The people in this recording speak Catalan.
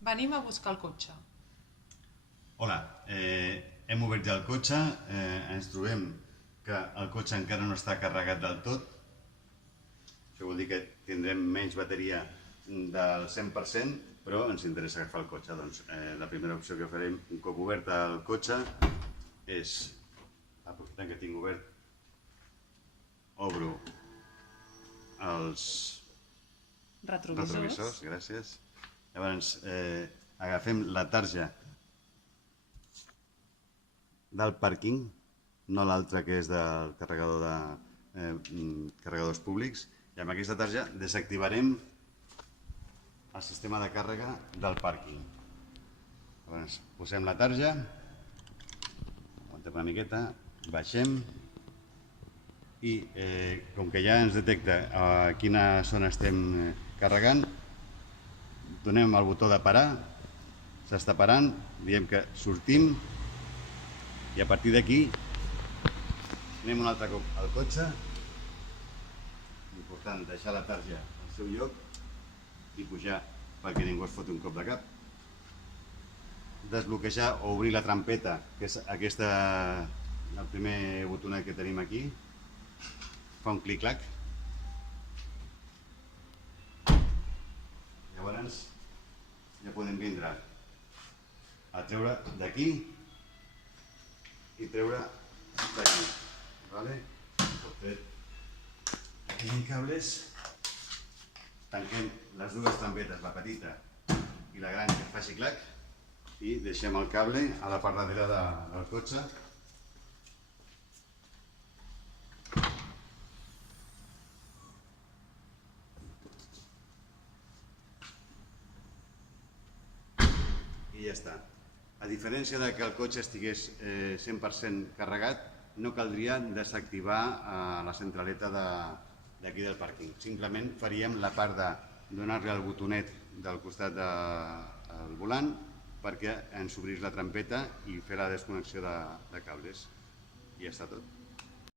Venim a buscar el cotxe. Hola, hem obert ja el cotxe, ens trobem que el cotxe encara no està carregat del tot. Això vol dir que tindrem menys bateria del 100%, però ens interessa agafar el cotxe. Doncs la primera opció que farem un cop obert el cotxe és, aprofitant que tinc obert, obro els retrovisors, gràcies. Llavors agafem la tarja del pàrquing, no l'altra que és del carregador de carregadors públics, i amb aquesta tarja desactivarem el sistema de càrrega del pàrquing. Llavors posem la tarja, aguantem una miqueta, baixem i com que ja ens detecta a quina zona estem carregant, donem el botó de parar, s'està parant, diem que sortim i a partir d'aquí anem un altre cop al cotxe. Important deixar la tarja al seu lloc i pujar perquè ningú es foti un cop de cap. Desbloquejar o obrir la trampeta, que és aquesta, el primer botonet que tenim aquí. Fa un clic-clac. Llavors ja podem vindre a treure d'aquí i treure d'aquí. Aquí hi ha cables, tanquem les dues trampetes, la petita i la gran, que faci clac, i deixem el cable a la part darrere del cotxe. I ja està. A diferència de que el cotxe estigués 100% carregat, no caldria desactivar la centraleta d'aquí del pàrquing. Simplement faríem la part de donar-li el botonet del costat del volant perquè ens obrís la trampeta i fer la desconnexió de cables. I ja està tot.